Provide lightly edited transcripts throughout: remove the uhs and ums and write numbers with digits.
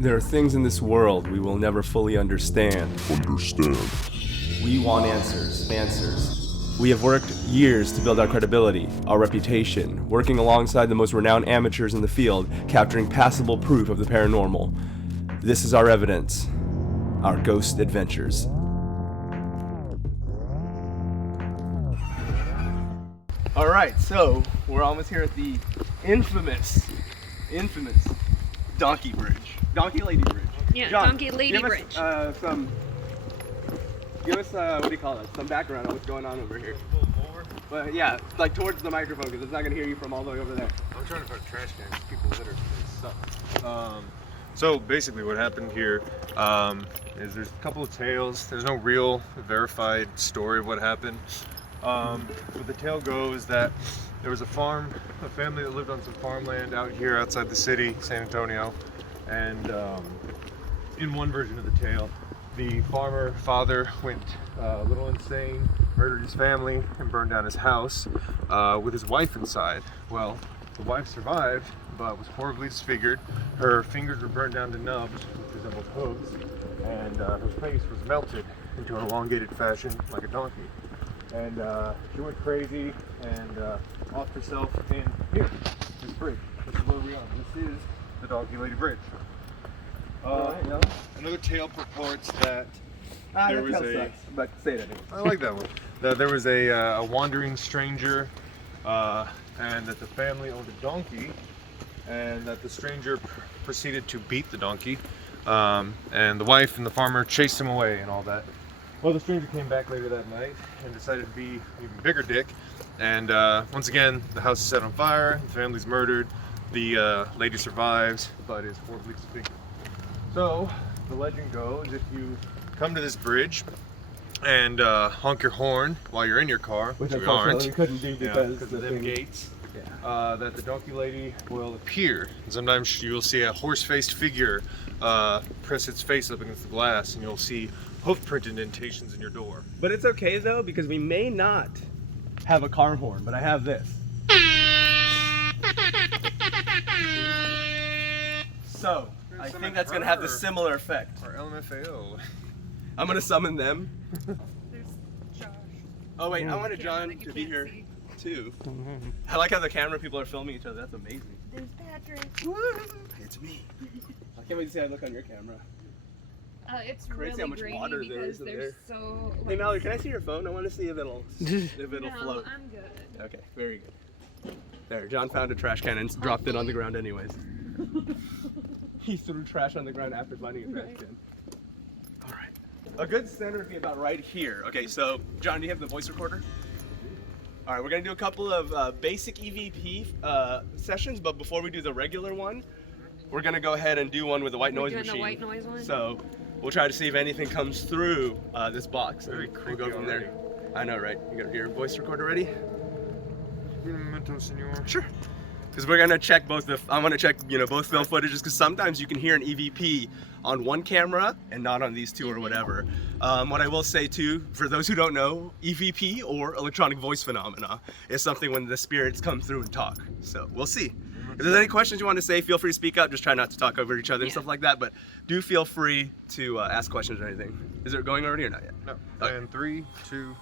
There are things in this world we will never fully understand. We want answers. We have worked years to build our credibility, our reputation, working alongside the most renowned amateurs in the field, capturing passable proof of the paranormal. This is our evidence, our ghost adventures. All right, so we're almost here at the infamous Donkey Bridge. Donkey Lady Bridge. Yeah, John, Donkey Lady Bridge. Give us, what do you call it? Some background on what's going on over here. A little more. But yeah, like towards the microphone, because it's not going to hear you from all the way over there. I'm trying to find trash cans. People litter. It sucks. So basically what happened here is there's a couple of tales. There's no real verified story of what happened. But the tale goes that there was a family that lived on some farmland out here outside the city, San Antonio. And in one version of the tale, the farmer father went a little insane, murdered his family, and burned down his house with his wife inside. Well, the wife survived, but was horribly disfigured. Her fingers were burned down to nubs, which resembled hooves, and her face was melted into an elongated fashion like a donkey. And she went crazy and offed herself in here, this bridge. This is where we are. This is the Donkey Lady Bridge. Another tale purports that there was but say that anyway. I like that one. That there was a wandering stranger, and that the family owned a donkey, and that the stranger proceeded to beat the donkey, and the wife and the farmer chased him away and all that. Well, the stranger came back later that night and decided to be an even bigger dick. And once again, the house is set on fire, the family's murdered, the lady survives, but is horribly disfigured. So, the legend goes, if you come to this bridge and honk your horn while you're in your car, which we aren't, you couldn't do because of them gates, that the Donkey Lady will appear. And sometimes you'll see a horse-faced figure press its face up against the glass, and you'll see hoof-print indentations in your door. But it's okay though, because we may not have a car horn, but I have this. So, I think that's going to have the similar effect. Or LMFAO. I'm going to summon them. There's Josh. Oh wait, I wanted John to be here too. I like how the camera people are filming each other. That's amazing. There's Patrick. It's me. I can't wait to see how I look on your camera. It's Crazy really how much grainy water there because is in they're there. so. Hey Mallory, can I see your phone? I want to see if it'll No, float. I'm good. Okay, very good. There, John found a trash can and dropped it on the ground anyways. He threw trash on the ground after finding a trash can. All right. A good center would be about right here. Okay, so John, do you have the voice recorder? All right, we're gonna do a couple of basic EVP sessions, but before we do the regular one, we're gonna go ahead and do one with the white noise machine. The white noise one? So we'll try to see if anything comes through this box. Very We'll creepy go from already. there. I know, right? You got your voice recorder ready? Un momento, senor. Sure. Because we're gonna check both I want to check, both film footages, because sometimes you can hear an EVP on one camera and not on these two or whatever. What I will say too, for those who don't know, EVP or electronic voice phenomena is something when the spirits come through and talk. So we'll see. If there's any questions you want to say, feel free to speak up. Just try not to talk over each other and stuff like that. But do feel free to ask questions or anything. Is it going already or not yet? No. Okay. And 3, 2.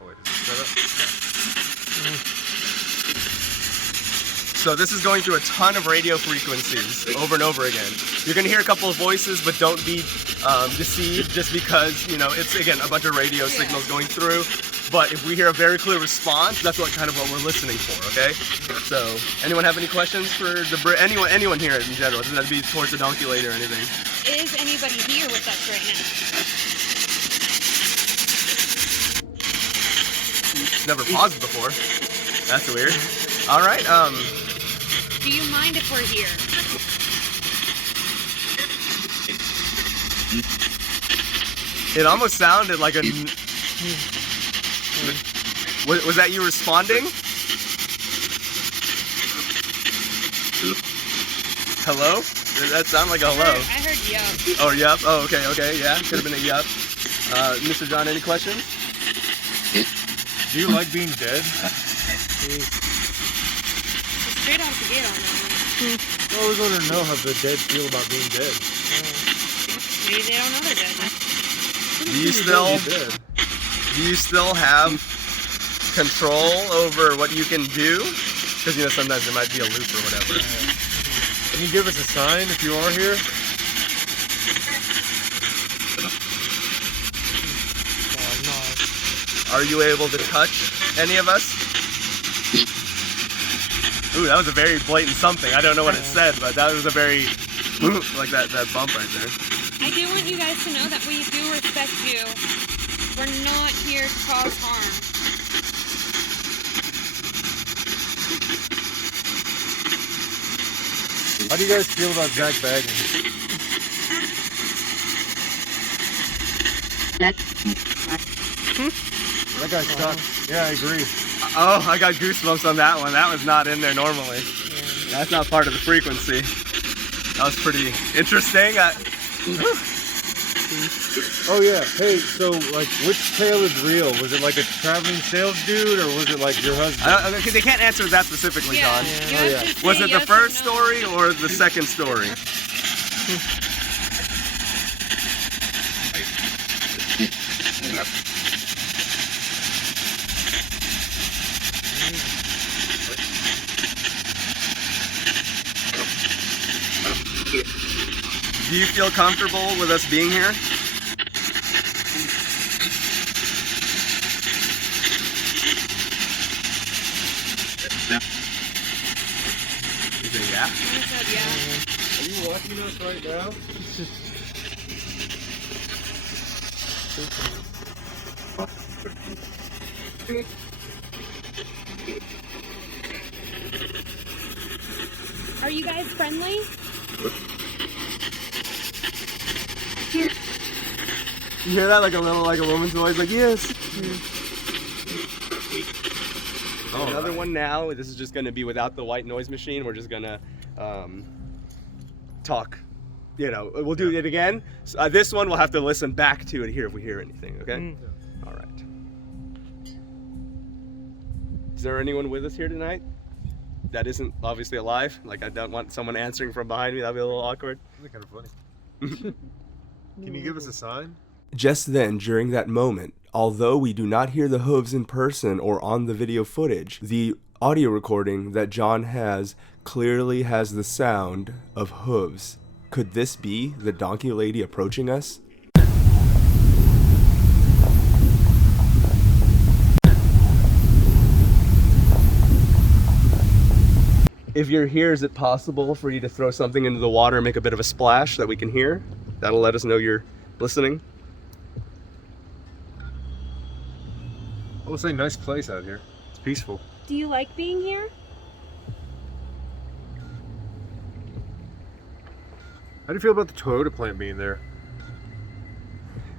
Oh wait, is it set up? So this is going through a ton of radio frequencies over and over again. You're gonna hear a couple of voices, but don't be deceived just because, it's, again, a bunch of radio signals going through. But if we hear a very clear response, that's what we're listening for, okay? So, anyone have any questions for anyone here in general? It doesn't have to be towards the Donkey Lady or anything. Is anybody here with us right now? It's never paused before. That's weird. All right, Do you mind if we're here? it almost sounded like a... Was that you responding? Hello? Did that sound like a hello? I heard yup. Oh, yep. Oh, okay, yeah. Could have been a yep. Mr. John, any questions? Do you like being dead? Straight off the gate on that one. I always want to know how the dead feel about being dead. Maybe they don't know they're dead. Do you still have control over what you can do? Because you know sometimes there might be a loop or whatever. Can you give us a sign if you are here? Are you able to touch any of us? Ooh, that was a very blatant something. I don't know what it said, but that was a very like that bump right there. I do want you guys to know that we do respect you. We're not here to cause harm. How do you guys feel about Zach Baggins? That guy sucks. Yeah, I agree. Oh, I got goosebumps on that one. That was not in there normally. That's not part of the frequency. That was pretty interesting. Oh yeah. Hey, so like, which tale is real? Was it like a traveling sales dude, or was it like your husband? Because they can't answer that specifically, Don. You Oh, have yeah. to say Was it the yes or first no. story or the second story? Do you feel comfortable with us being here? You say yeah? I said yeah. Are you watching us right now? Are you guys friendly? You hear that like a woman's voice, like yes. Oh, another one now. This is just gonna be without the white noise machine. We're just gonna talk. You know, we'll do it again. So, this one we'll have to listen back to it here if we hear anything. Okay. All right. Is there anyone with us here tonight that isn't obviously alive? Like I don't want someone answering from behind me. That'd be a little awkward. That'd be kind of funny. Can you give us a sign? Just then, during that moment, although we do not hear the hooves in person or on the video footage, the audio recording that John has clearly has the sound of hooves. Could this be the donkey lady approaching us? If you're here, is it possible for you to throw something into the water and make a bit of a splash that we can hear? That'll let us know you're listening. I would say nice place out here. It's peaceful. Do you like being here? How do you feel about the Toyota plant being there?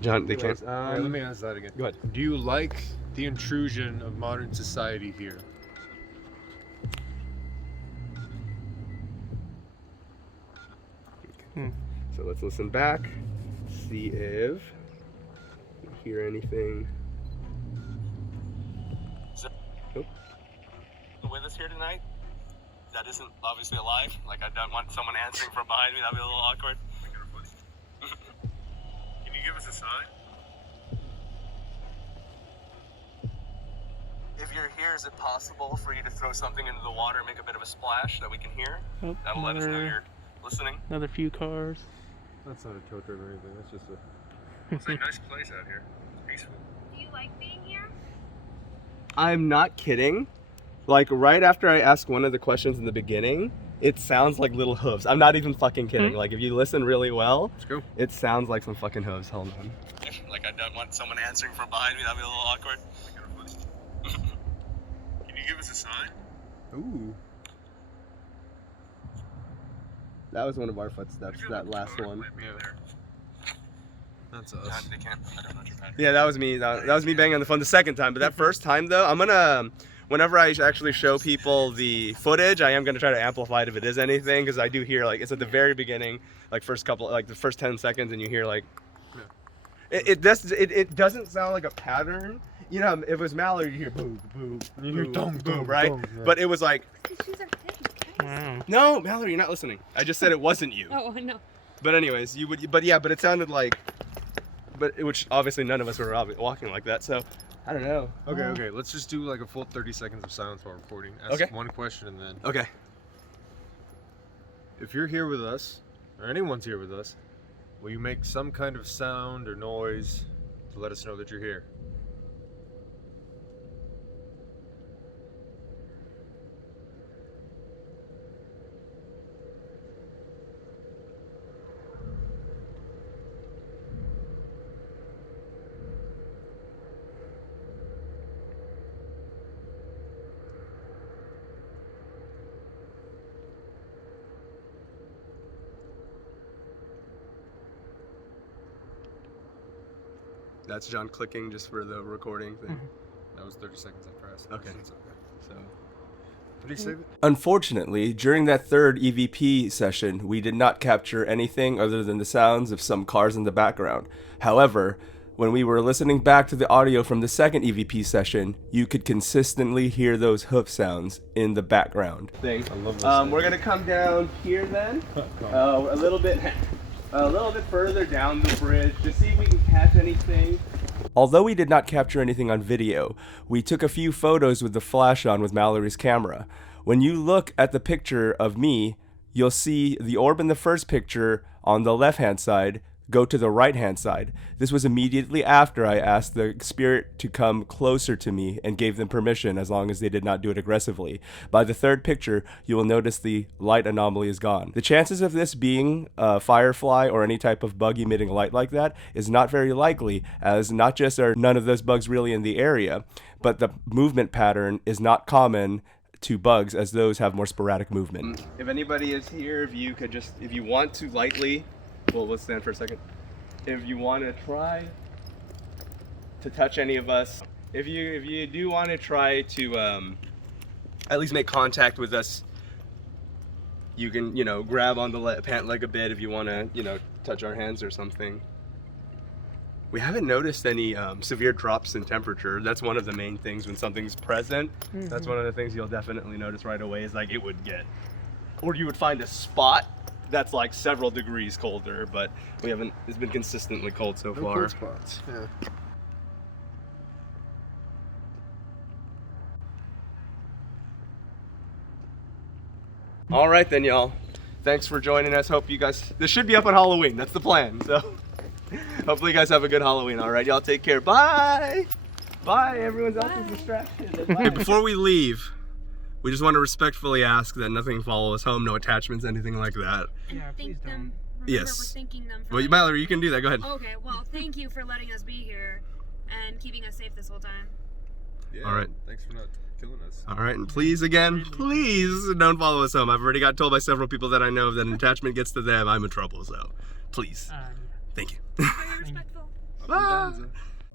John, they can't. Let me ask that again. Go ahead. Do you like the intrusion of modern society here? So let's listen back, see if we hear anything. Nope. With us here tonight? That isn't obviously alive. Like I don't want someone answering from behind me. That'd be a little awkward. Can you give us a sign? If you're here, is it possible for you to throw something into the water and make a bit of a splash that we can hear? Oh, That'll let us know you're listening. another few cars. That's not a tow truck or anything. That's just a. It's a nice place out here. It's peaceful. Do you like being here? I'm not kidding. Like right after I ask one of the questions in the beginning, it sounds like little hooves. I'm not even fucking kidding. Like if you listen really well, Let's go. it sounds like some fucking hooves. Hold on. Like I don't want someone answering from behind me. That'd be a little awkward. Can you give us a sign? Ooh. That was one of our footsteps, that last one. That's us. Yeah, that was me. That was me banging on the phone the second time. But that first time, though, I'm gonna, whenever I actually show people the footage, I am gonna try to amplify it if it is anything, because I do hear like it's at the very beginning, like the first 10 seconds, and you hear like, it doesn't sound like a pattern. You know, if it was Mallory, you hear boom, boom, You hear boom, dong, boom, dong, right? dong, yeah. But it was like, These shoes are thick. Wow. no, Mallory, you're not listening. I just said it wasn't you. Oh, no. But anyways, you would. But yeah, but it sounded like. But which obviously none of us were walking like that. So I don't know. Okay. Let's just do like a full 30 seconds of silence while recording. Ask Okay. one question and then. Okay. If you're here with us, or anyone's here with us, will you make some kind of sound or noise to let us know that you're here? That's John clicking just for the recording thing. That was 30 seconds after I asked. Okay. It's okay. So. Did he save it? Unfortunately, during that third EVP session, we did not capture anything other than the sounds of some cars in the background. However, when we were listening back to the audio from the second EVP session, you could consistently hear those hoof sounds in the background. I love this. We're gonna come down here then, a little bit further down the bridge to see if we can catch anything. Although we did not capture anything on video, we took a few photos with the flash on with Mallory's camera. When you look at the picture of me, you'll see the orb in the first picture on the left-hand side go to the right-hand side. This was immediately after I asked the spirit to come closer to me and gave them permission as long as they did not do it aggressively. By the third picture, you will notice the light anomaly is gone. The chances of this being a firefly or any type of bug emitting light like that is not very likely, as not just are none of those bugs really in the area, but the movement pattern is not common to bugs, as those have more sporadic movement. If anybody is here, if you want to lightly, well, let's stand for a second. If you want to try to touch any of us, if you do want to try to at least make contact with us, you can, grab on the pant leg a bit if you want to, touch our hands or something. We haven't noticed any severe drops in temperature. That's one of the main things when something's present. Mm-hmm. That's one of the things you'll definitely notice right away is like it would get, or you would find a spot that's like several degrees colder, but it's been consistently cold so far. Cold spots. Yeah. All right then, y'all. Thanks for joining us. Hope you guys, this should be up on Halloween. That's the plan. So hopefully you guys have a good Halloween. All right, y'all take care. Bye. Bye. Everyone's else's distraction. Bye. Before we leave, we just want to respectfully ask that nothing follow us home, no attachments, anything like that. And thank them. Remember, yes. We're thanking them for well, Mallory, you can do that. Go ahead. Okay, well, thank you for letting us be here and keeping us safe this whole time. Yeah, all right. Thanks for not killing us. All right, and please don't follow us home. I've already got told by several people that I know that an attachment gets to them, I'm in trouble. So please, thank you. Very respectful. Bye.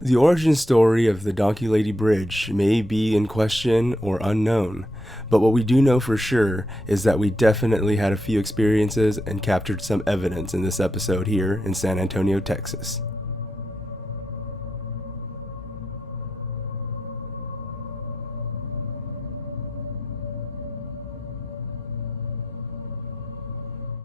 The origin story of the Donkey Lady Bridge may be in question or unknown, but what we do know for sure is that we definitely had a few experiences and captured some evidence in this episode here in San Antonio, Texas.